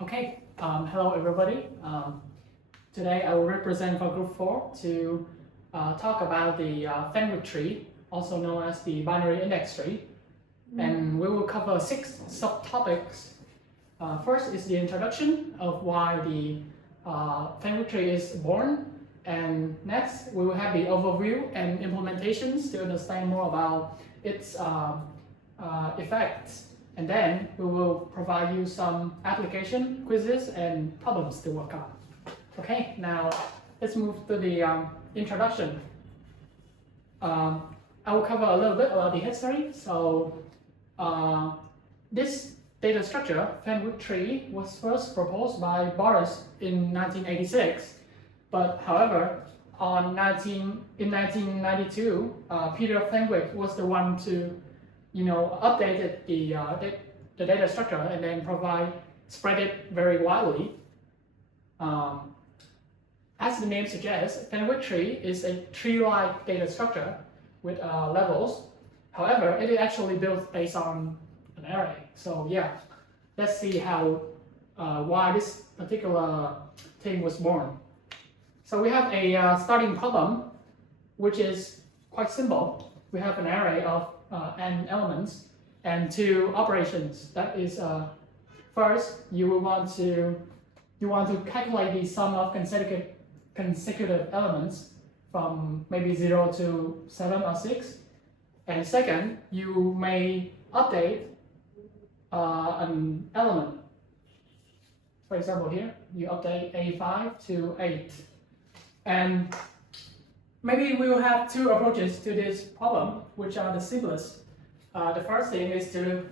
Hello everybody. Today I will represent for Group 4 to talk about the FENWICK tree, also known as the binary index tree. And we will cover 6 subtopics. First is the introduction of why the FENWICK tree is born. And next we will have the overview and implementations to understand more about its effects. And then we will provide you some application quizzes and problems to work on. Okay, now let's move to the introduction. I will cover a little bit about the history. So this data structure, FENWICK tree, was first proposed by Boris in 1986. But however, in 1992, Peter FENWICK was the one to updated the data structure and then spread it very widely. As the name suggests, FENWICK tree is a tree-like data structure with levels. However, it is actually built based on an array. So yeah, let's see how why this particular thing was born. So we have a starting problem, which is quite simple. We have an array of n elements and 2 operations. That is, first you want to calculate the sum of consecutive elements from maybe 0 to 7 or 6. And second, you may update an element. For example, here you update A5 to 8. And maybe we will have 2 approaches to this problem, which are the simplest. The first thing is to,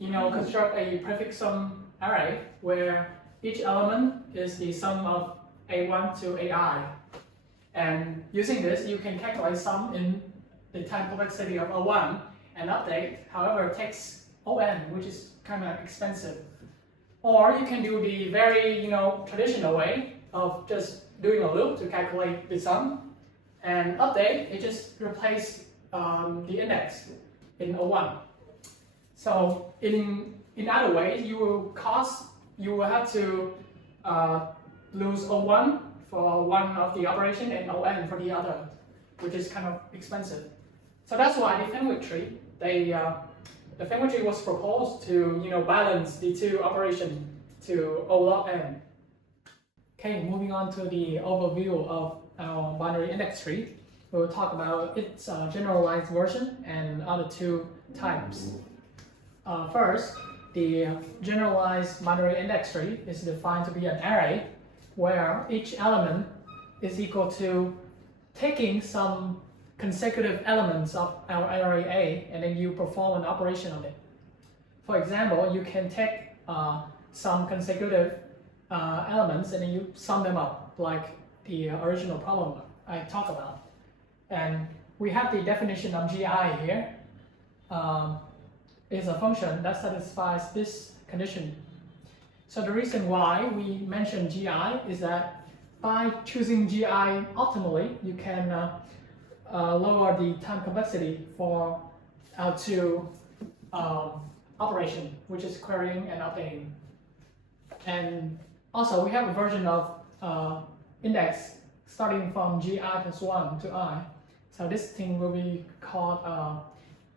construct a prefix sum array where each element is the sum of A1 to AI. And using this, you can calculate sum in the time complexity of O1 and update. However, it takes ON, which is kind of expensive. Or you can do the very, traditional way of just doing a loop to calculate the sum. And update, it just replaces the index in O1. So in other ways, you will have to lose O1 for one of the operation and ON for the other, which is kind of expensive. So that's why the FENWICK tree, the FENWICK tree was proposed to balance the 2 operations to O log n. Okay, moving on to the overview of our binary index tree. We will talk about its generalized version and other 2 types. First, the generalized binary index tree is defined to be an array where each element is equal to taking some consecutive elements of our array A and then you perform an operation on it. For example, you can take some consecutive elements and then you sum them up like the original problem I talked about. And we have the definition of GI here. Is a function that satisfies this condition. So the reason why we mention GI is that by choosing GI optimally, you can lower the time complexity for our 2 operation, which is querying and updating. And also we have a version of index starting from GI plus 1 to I. So this thing will be called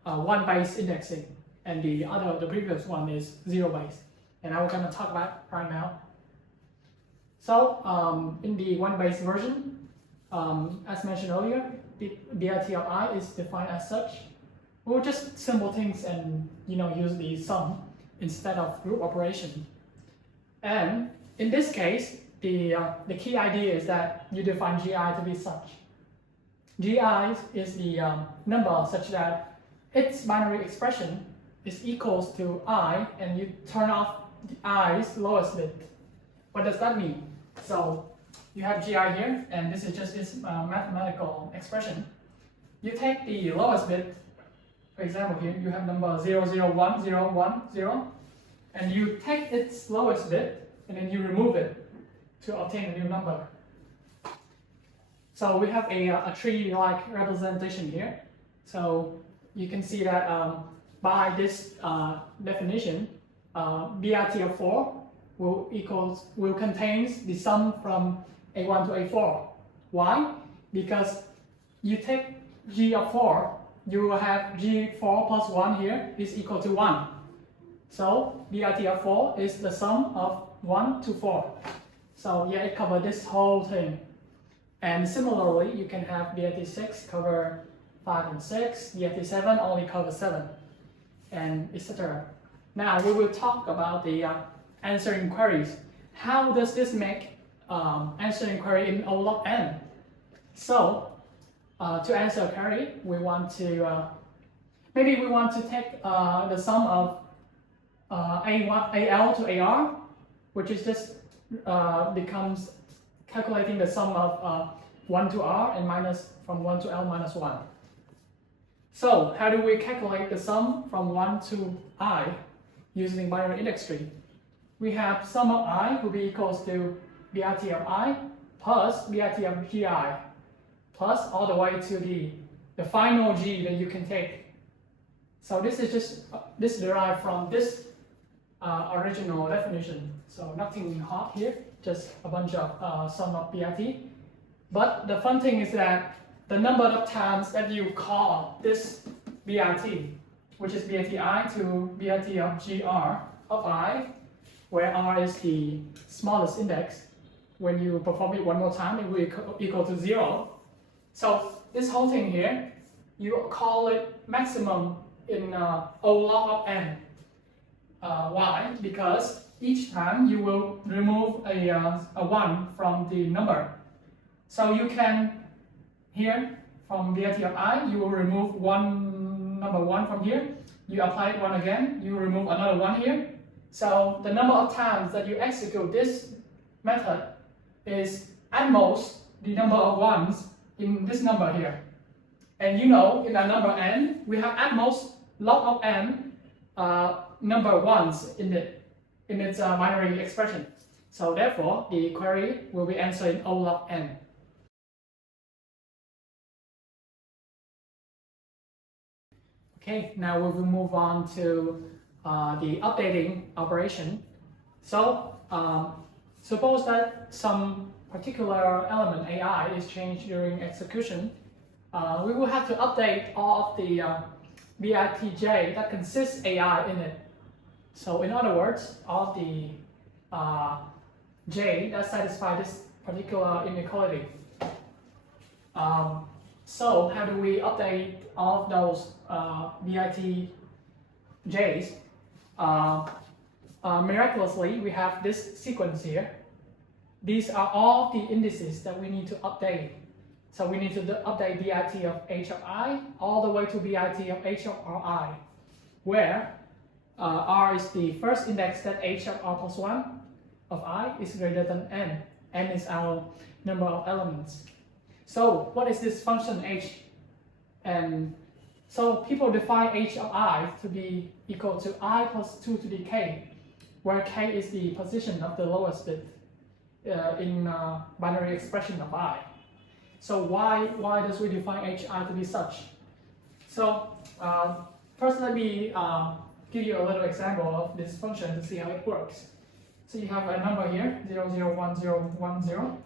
one-base indexing, and the previous one is 0-base, and I'm going to talk about right now. So in the one-base version, as mentioned earlier, BIT of I is defined as such. We'll just simple things and use the sum instead of group operation. And in this case, the key idea is that you define GI to be such. GI is the number such that its binary expression is equals to I, and you turn off the I's lowest bit. What does that mean? So you have GI here, and this is just this mathematical expression. You take the lowest bit. For example, here you have number 001010, and you take its lowest bit, and then you remove it to obtain a new number. So we have a tree-like representation here. So you can see that by this definition, BIT of 4 will contain the sum from A1 to A4. Why? Because you take G of 4, you will have G4 plus 1 here is equal to 1. So BRT of 4 is the sum of 1 to 4. So yeah, it covers this whole thing. And similarly, you can have BRT6 cover 5 and 6, BRT7 only cover 7, and etc. Now we will talk about the answering queries. How does this make answering query in O log n? So to answer a query, we want to maybe we want to take the sum of AL to AR, which is just becomes calculating the sum of 1 to R and minus from 1 to L minus 1. So how do we calculate the sum from 1 to I using binary index tree? We have sum of I will be equals to BRT of I plus BRT of GI plus all the way to the final G that you can take. So this is just this derived from this original definition. So nothing hot here, just a bunch of sum of BRT. But the fun thing is that the number of times that you call this BRT, which is BRTI to BRT of GR of I, where R is the smallest index, when you perform it one more time, it will equal to 0. So this whole thing here, you call it maximum in O log of n. Why? Because each time you will remove a 1 from the number. So you can, here, from BRT of I, you will remove number 1 from here. You apply 1 again, you remove another 1 here. So the number of times that you execute this method is at most the number of 1s in this number here. And you know, in a number n, we have at most log of n number 1s in its binary expression. So therefore, the query will be answered in O log n. Okay, now we will move on to the updating operation. So suppose that some particular element AI is changed during execution. We will have to update all of the BRTJ that consists AI in it. So in other words, all the J that satisfy this particular inequality. So how do we update all of those BRTJs? Miraculously, we have this sequence here. These are all the indices that we need to update. So we need to update BRT of H of I all the way to BRT of H of Ri, where R is the first index that H of R plus 1 of I is greater than n. N is our number of elements. So what is this function H? And so people define H of I to be equal to I plus 2 to the k, where k is the position of the lowest bit in binary expression of I. So why does we define HI to be such? So first let me give you a little example of this function to see how it works. So you have a number here, 0, 0, 1, 0, 1, 0,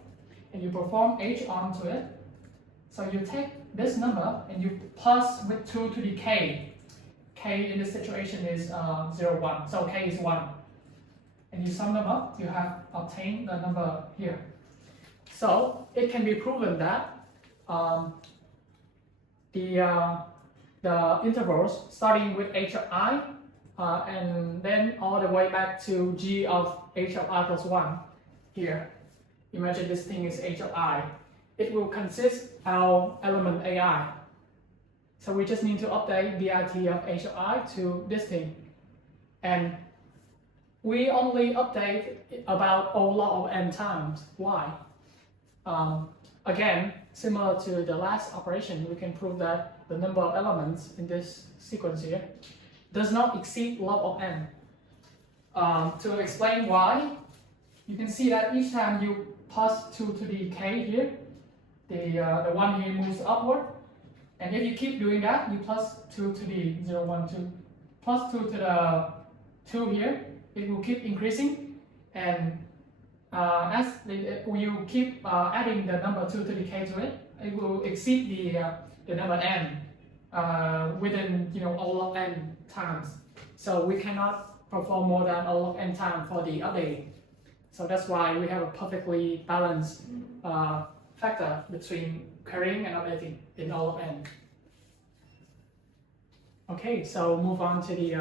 and you perform H onto it. So you take this number and you plus with 2 to the k. K in this situation is 0, 1, so k is 1. And you sum them up, you have obtained the number here. So it can be proven that the intervals starting with H of I and then all the way back to G of H of I plus 1 here. Imagine this thing is H of I. It will consist our element AI. So we just need to update BRT of H of I to this thing. And we only update about O log of n times. Why? Again, similar to the last operation, we can prove that the number of elements in this sequence here does not exceed log of n. To explain why, you can see that each time you plus 2 to the k here, the one here moves upward. And if you keep doing that, you plus 2 to the 0, 1, 2, plus 2 to the 2 here, it will keep increasing. and as you keep adding the number 2 to the k to it, it will exceed the number n within O log n times. So we cannot perform more than O log n time for the updating. So that's why we have a perfectly balanced factor between querying and updating in O log n. Okay, so move on to the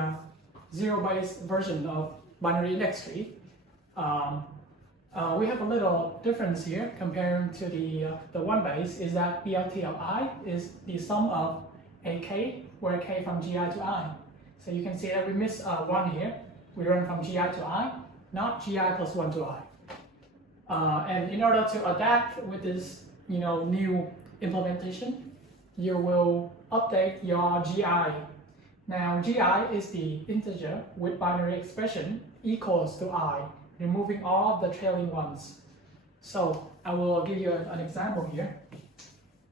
zero-base version of binary index tree. We have a little difference here comparing to the one base, is that BLT of I is the sum of AK, where K from GI to I. So you can see that we miss 1 here. We run from GI to I, not GI plus 1 to I. And in order to adapt with this new implementation, you will update your GI. Now GI is the integer with binary expression equals to I, removing all of the trailing ones. So I will give you an example here.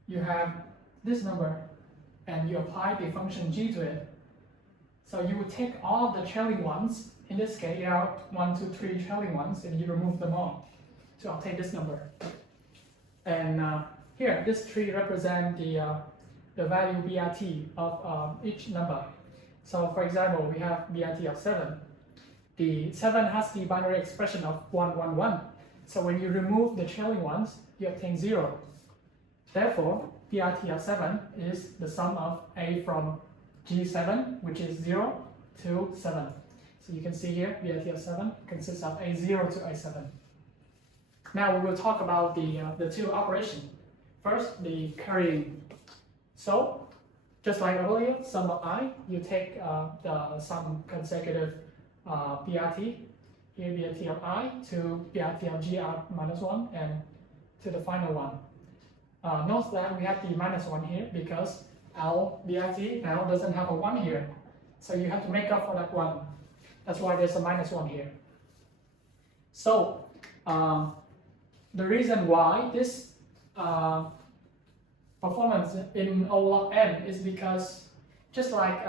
You have this number and you apply the function g to it. So you would take all of the trailing ones, in this case there are 1, 2, 3 trailing ones, and you remove them all to obtain this number. And here this tree represents the value BRT of each number. So for example, we have BRT of 7. The 7 has the binary expression of 1, 1, 1. So when you remove the trailing ones, you obtain 0. Therefore, BRT of 7 is the sum of A from G7, which is 0 to 7. So you can see here, BRT of 7 consists of A0 to A7. Now we will talk about the two operations. First, the carrying. So, just like earlier, sum of I, you take some consecutive BRT, here BRT of I to BRT of GR minus 1 and to the final one. Note that we have the minus 1 here because our BRT now doesn't have a 1 here. So you have to make up for that 1. That's why there's a minus 1 here. So the reason why this performance in O log n is because just like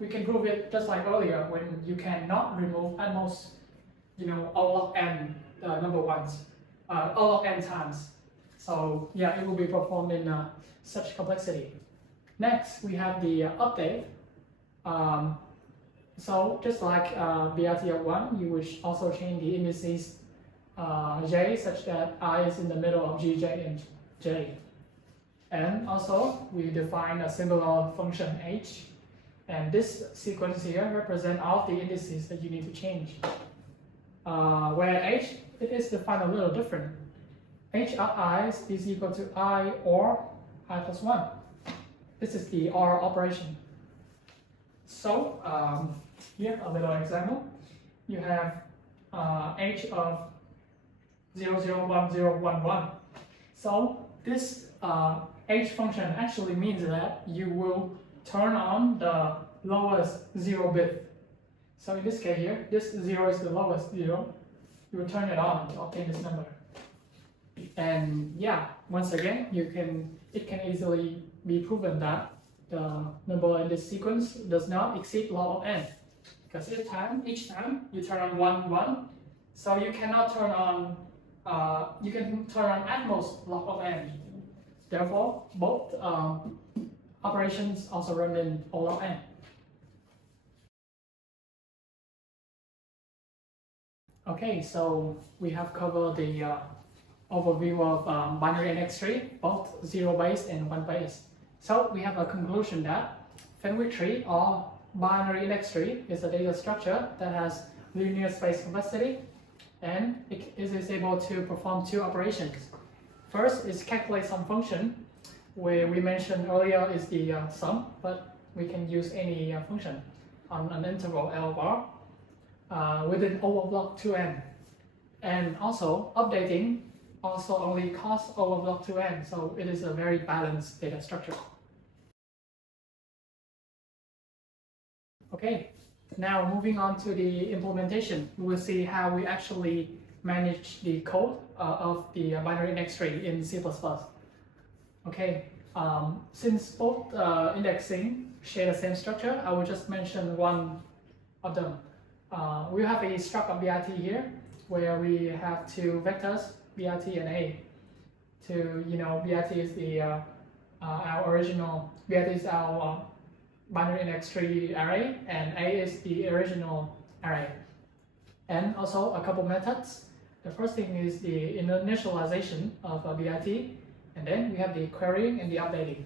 we can prove it just like earlier when you cannot remove at most O log n number ones, O log n times. So yeah, it will be performed in such complexity. Next we have the update. So just like BRT of 1, you will also change the indices j such that I is in the middle of gj and j. And also we define a similar function h, and this sequence here represents all the indices that you need to change. Where h, it is defined a little different. H of I is equal to I or I plus 1. This is the OR operation. So here a little example. You have h of 001011. So this h function actually means that you will turn on the lowest 0 bit. So in this case here, this 0 is the lowest 0. You will turn it on to obtain this number. And yeah, once again, it can easily be proven that the number in this sequence does not exceed log of n, because each time you turn on 1, 1, so you cannot turn on. You can turn on at most log of n. Therefore, both operations also run in O log n. Okay, so we have covered the overview of binary index tree, both zero-based and one-based. So we have a conclusion that FENWICK tree or binary index tree is a data structure that has linear space complexity, and it is able to perform two operations. First is calculate some function, where we mentioned earlier is the sum, but we can use any function on an interval L bar within O of log 2n. And also updating also only costs O of log 2n, so it is a very balanced data structure. Okay, now moving on to the implementation, we will see how we actually manage the code of the binary index tree in C++. Okay, since both indexing share the same structure, I will just mention one of them. We have a struct of BRT here, where we have two vectors, BRT and A. BRT is our original, BRT is our binary index tree array, and A is the original array. And also a couple methods. The first thing is the initialization of a BRT, and then we have the querying and the updating,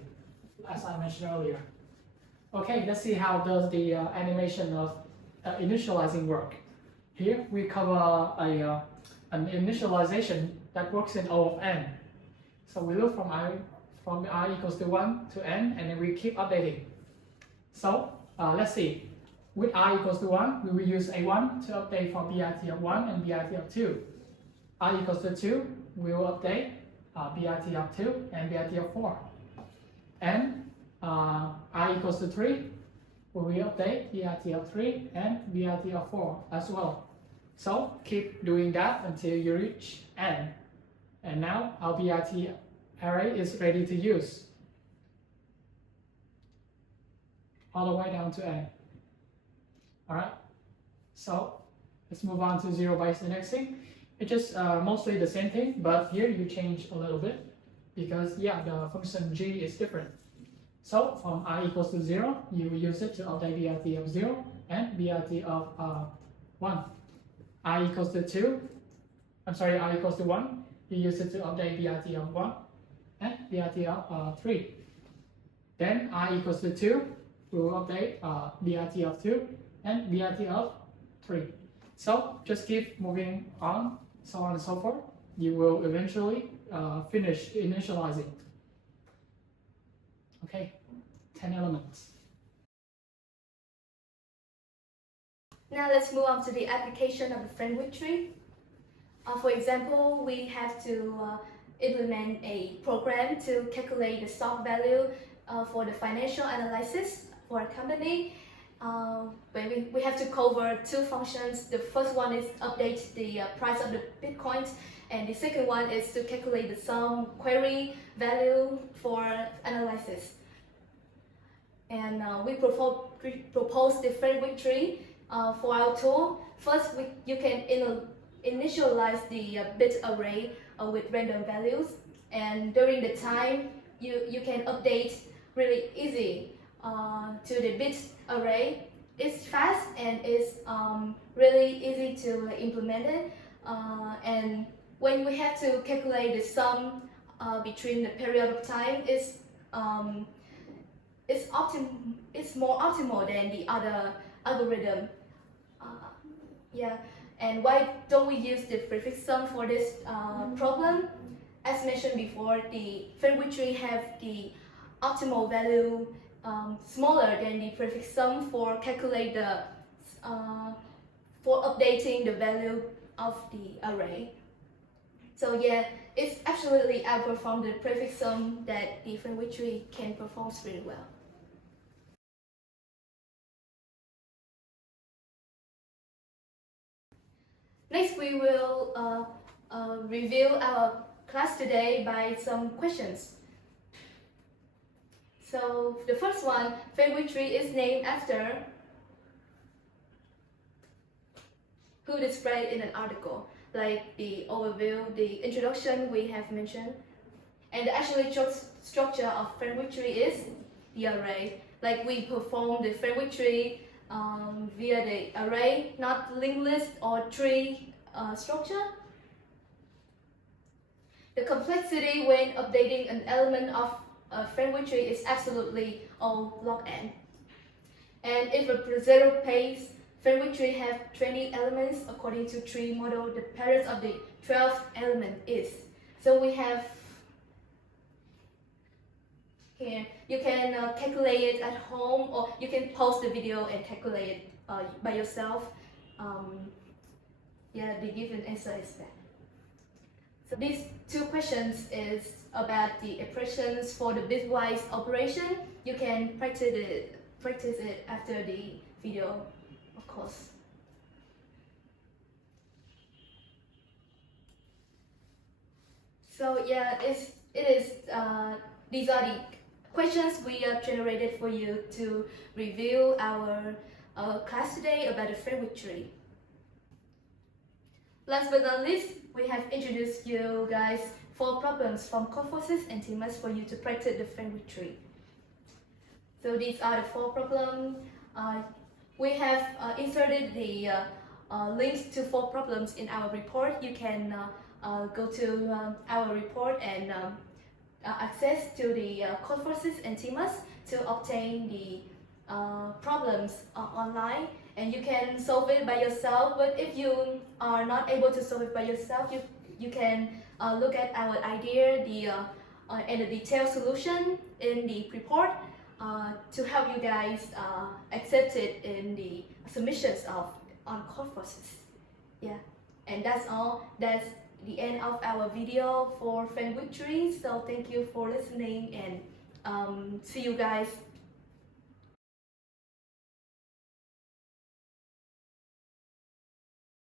as I mentioned earlier. Okay, let's see how does the animation of initializing work. Here we cover an initialization that works in O of n. So we look from I equals to 1 to n, and then we keep updating. So let's see. With I equals to 1, we will use A1 to update for BRT of 1 and BRT of 2. I equals to 2, we will update BRT of 2 and BRT of 4. And I equals to 3, we will update BRT of 3 and BRT of 4 as well. So keep doing that until you reach n. And now our BRT array is ready to use. All the way down to n. Alright, so let's move on to zero-based indexing. It's just mostly the same thing, but here you change a little bit because the function g is different. So from I equals to 0, you will use it to update BRT of 0 and BRT of 1. I equals to 1, you use it to update BRT of 1 and BRT of 3. Then I equals to 2, we will update BRT of 2 and BRT of 3. So just keep moving on, so on and so forth. You will eventually finish initializing. Okay, 10 elements. Now let's move on to the application of the FENWICK tree. For example, we have to implement a program to calculate the stock value for the financial analysis for a company. When we have to cover two functions. The first one is update the price of the Bitcoin, and the second one is to calculate the sum query value for analysis. And we propose the FENWICK tree for our tool. First, you can initialize the bit array with random values, and during the time you can update really easy to the bit array. It's fast and it's really easy to implement it. And when we have to calculate the sum between the period of time, it's more optimal than the other algorithm. And why don't we use the prefix sum for this problem? As mentioned before, the FENWICK tree have the optimal value smaller than the prefix sum for calculate the for updating the value of the array. So it's absolutely outperform the prefix sum that the FENWICK tree can perform really well. Next, we will review our class today by some questions. So the first one, FENWICK tree is named after who displayed in an article, like the overview, the introduction we have mentioned. And the actual structure of FENWICK tree is the array. Like we perform the FENWICK tree via the array, not linked list or tree structure. The complexity when updating an element of a FENWICK tree is absolutely O log n. And if a zero-page FENWICK tree have 20 elements according to tree model, the parent of the 12th element is. So we have here, you can calculate it at home, or you can pause the video and calculate it by yourself. The given answer is that. So these two questions is about the expressions for the bitwise operation. You can practice it after the video, of course. So these are the questions we have generated for you to review our class today about the FENWICK tree. Last but not least, we have introduced you guys 4 problems from Codeforces and Temas for you to practice the FENWICK tree. So these are the 4 problems. We have inserted the links to 4 problems in our report. You can go to our report and access to the Codeforces and Temas to obtain the problems online, and you can solve it by yourself. But if you are not able to solve it by yourself, you can look at our idea and the detailed solution in the report to help you guys accept it in the submissions on Codeforces. Yeah, and that's all. That's the end of our video for FENWICK tree. So thank you for listening, and see you guys